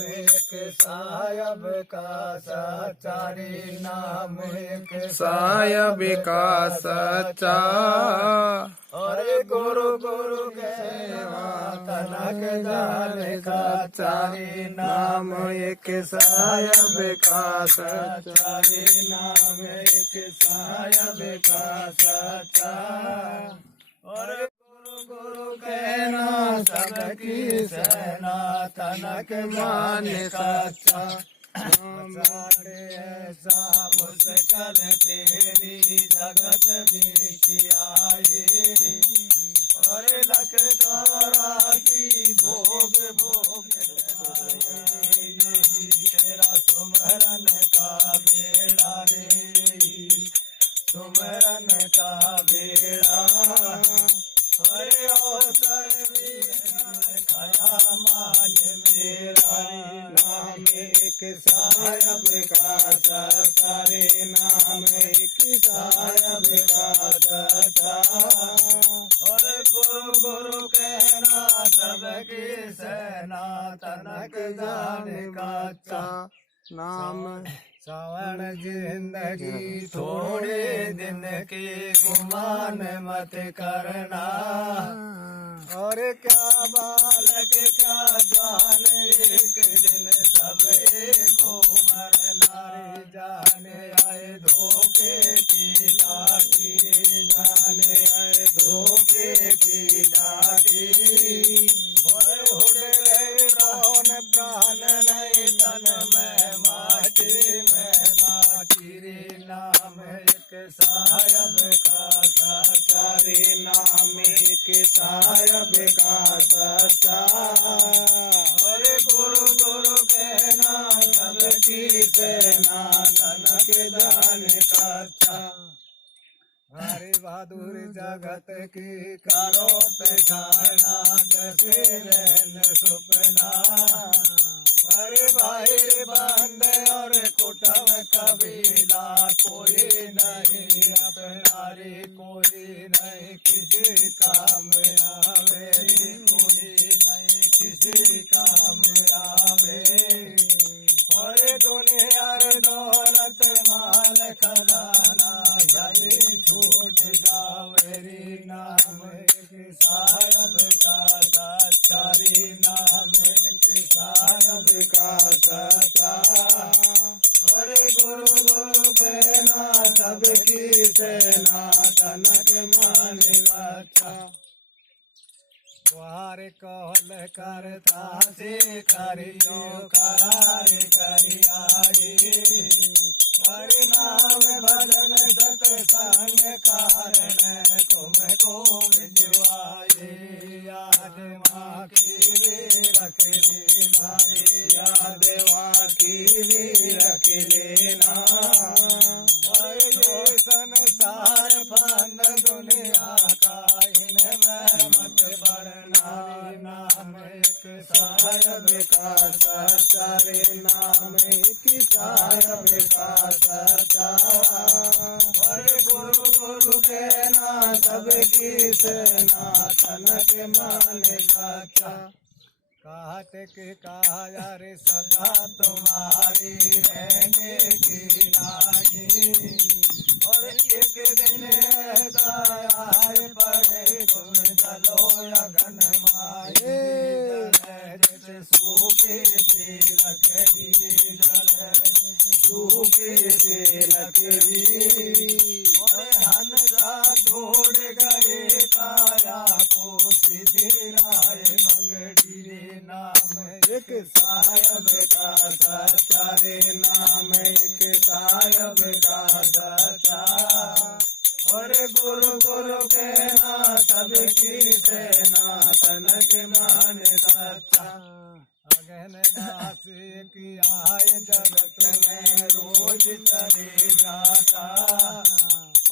एक सायब का सचारी नाम एक सायब का सच्चा। अरे गुरु गुरु के तनक जान का चारी नाम एक सायब का सचारी नाम एक सायब का सच्चा। और गुरु गुरु कहना सबकी सेना तनक मान सच्चा। ऐसा मुश्किल तेरी जगत बीच आए और लख चौरासी भोग भोग तेरा सुमरन का बेड़ा रे सुमरन का बेड़ा। अरे अवसर खाया मान मेरा नाम एक सायब का सचारे नाम एक सायब का सचा। और गुरु गुरु कहना सबकी सेना तनक जान का चा नाम। सावन जिंदगी थोड़े दिन की गुमान मत करना। और क्या बालक क्या जान एक दिन सब को मरना। जाने आए धोखे की लाठी जाने आए धोखे की लाठी। और उड़ गए प्राण प्राण नहीं तन में माटी रे नाम एक सायब का सचारे नाम एक सायब का सचा। और गुरु गुरु कहना सबकी सेना तनक जान का चा। हरे बहादुर जगत की करो पहचाना जैसे रहन सुपना। अरे भाई बंद और कुटुंब कबीला कोई नहीं अपना रे कोई नहीं किसी काम आवे कोई नहीं किसी काम आवे। और दुनिया दौलत माल खजाना जाए छूट जावे रे नाम एक सायब का सचारी नाम एक सायब का सचा। और गुरु गुरु कहना सबकी सेना तनक मान अच्छा। द्वार कहल करता से करियो करार करियाई। और नाम भजन सत्संग कारण तुमको विजवाए। याद माँ की भी रख लेना याद माँ की भी रख लेना। और ये संसार फंद दुनिया का इनमें मत पड़ना। नाम एक सायब का सचारे नाम एक सायब का सचा। और गुरु गुरु कहना सबकी सेना तनक मान सचा। काट के काया रे सदा तुम्हारी रहने की नाई। और एक दिन ऐसा आए पड़े तुम चलो अगन माए। जल सूखे से लकड़ी जल सूखे से लकड़ी। और हन जा छोड़ गए काया को सीधे राय मंगड़ी रे नाम एक सायब का सचारे नाम एक सायब का सचा। और गुरु गुरु कहना सबकी सेना तनक मान सच्चा। अगन दास की आय जगत में रोज चले जाता।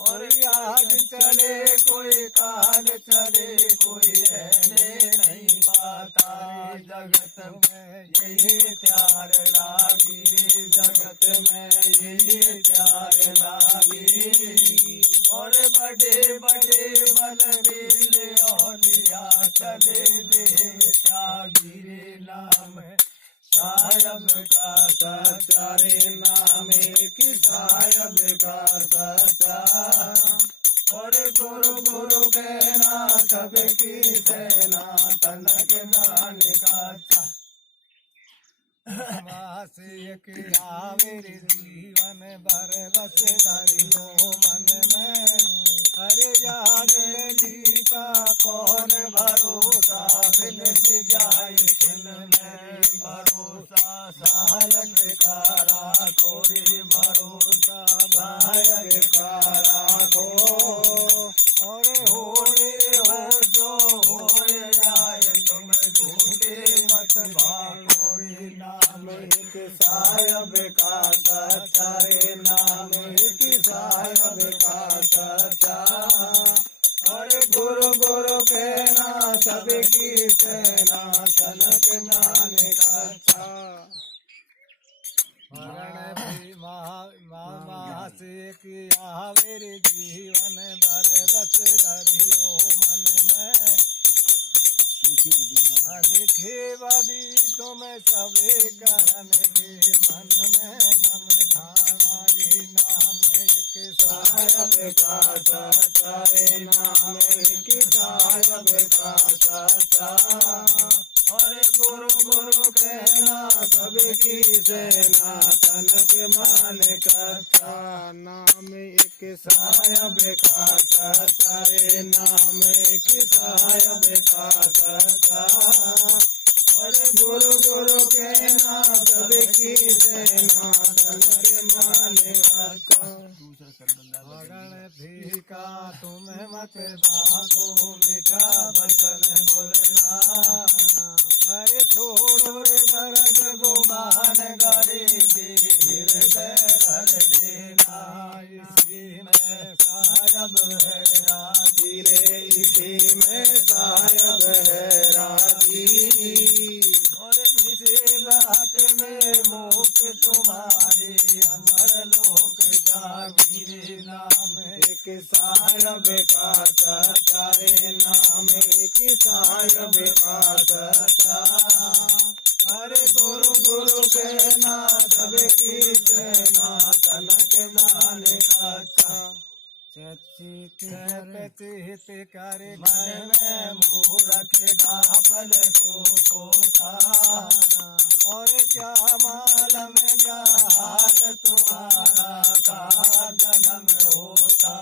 और आज चले कोई काल चले कोई रहने नहीं पाता। जगत में यही प्यार लागी रे जगत में यही प्यार लागी। और बड़े बड़े बलबीर औलिया चले दे त्यागी रे नाम साहेब का सच्चा रे नाम एक साहेब का सच्चा और गुरु गुरु कहना सबकी सेना तनक मान का अच्छा मासी किया मेरे जीवन भर बस धरियो मन में अरे याद गीता कौन भरोसा बिन जाए खिन में भरोसा सहायक कारा कोई भरोसा सहायक कारा को और होए हो जो होए जाए तुम झूठे मत भागो रे नाम एक साहेब का सच्चा रे नाम एक साहेब का सच्चा अरे गुरु गुरु कहना सबकी सेना तनक नान का अच्छा मरण भी मामा से किया मेरे जीवन भर बस धरियो मन में अनिखे वादी तुम सबे गहन के मन में दम ठाना रे नाम एक साहेब का सच्चा रे नाम एक साहेब का सच्चा और गुरु गुरु कहना सबकी सेना तनक मान कथा नाम एक साहेब का सच्चा रे नाम एक साहेब का सच्चा और गुरु गुरु कहना सबकी सेना तनक मान कथा मगन भीका तुम मत भागो मीठा बचन बोलना अरे छोड़ो रे दर्द गुमान गरीबी हृदय धर देना इसी में साहेब है राजी रे इसी में साहेब है राजी और इसी बात में मुक्त तुम्हारी अमर लोक जागी रे नाम एक साहेब का सच्चा रे नाम एक साहेब का सच्चा अरे गुरु गुरु कहना सबकी सेना तनक नान का अच्छा चित कर मन में मूरख गाफल क्यों सोता और क्या मालूम क्या हाल तुम्हारा का जन्म होता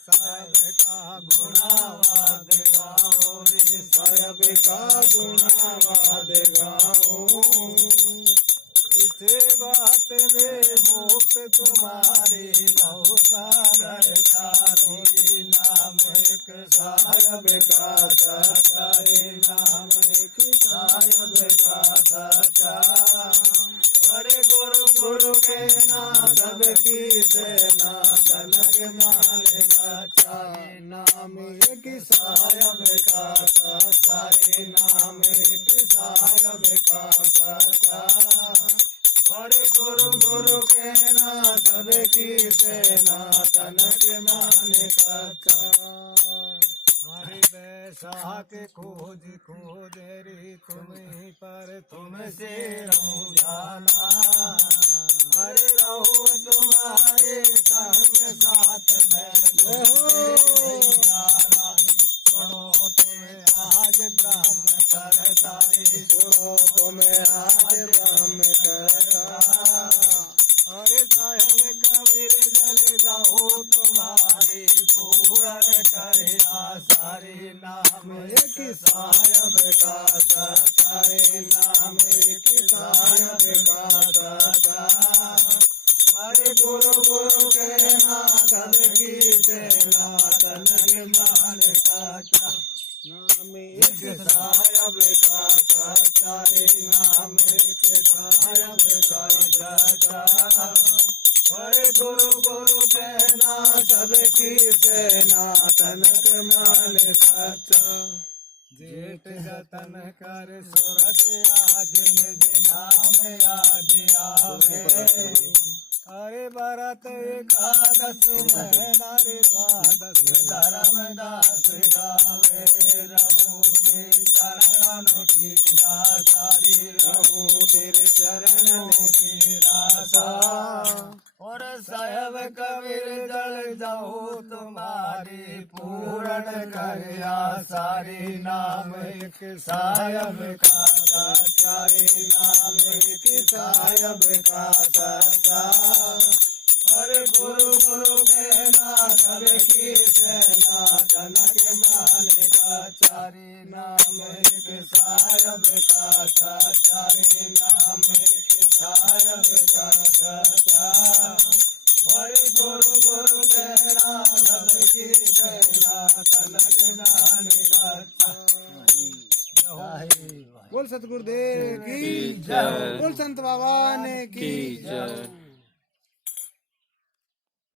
साहेब का गुणावाद गाओ रे साहेब का गुणावाद गाओ इसे बात में मुक्त तुम्हारे लौ सागर चारों नाम एक साहेब का सच्चा रे नाम एक साहेब का सच्चा अरे गुरु गुरु कहना सबकी सेना तनक नान का नाम एक साहेब का सच्चा रे नाम एक साहेब का सच्चा अरे गुरु गुरु कहना सबकी सेना तनक मान का हरि बैसाख खोज खोज रे तुम्हीं पर तुमसे रहूं जाना हरे रहो तुम्हारे संग साथ में जाना सुनो तुम्हें आज ब्रह्म करता सुनो तुम्हें आज ब्रह्म करता अरे साहेब कबीर जल जाओ तुम्हारे पूरन करे सारे नाम एक साहेब का सच्चा रे नाम एक साहेब का सच्चा हरे गुरु गुरु कहना सबकी सेना तनक मान का नाम एक साहेब का सच्चा रे नाम एक साहेब का सच्चा हरे गुरु गुरु कहना सबकी सेना तनक मान सच्चा जेठ जतन कर सुरत आज निज नाम याद आवे अरे भरत एकादश महीना रे द्वादश धर्मदास गावे रहूं तेरे चरणन की दासारी रहूं तेरे चरणन की दासा और साहेब कबीर जल जाऊं तुम्हारी पूर्ण करिया सारी नाम एक साहेब का साचारी नाम एक साहेब का साचा अरे गुरु गुरु कहना सब की सेना जनक जाने का चारी नाम एक साहेब का साचारी नाम एक साहेब का साचा अरे गुरु गुरु कहना सब की सेना जनक जाने का बोल सतगुरुदेव की जय बोल संत बाबा ने की जय।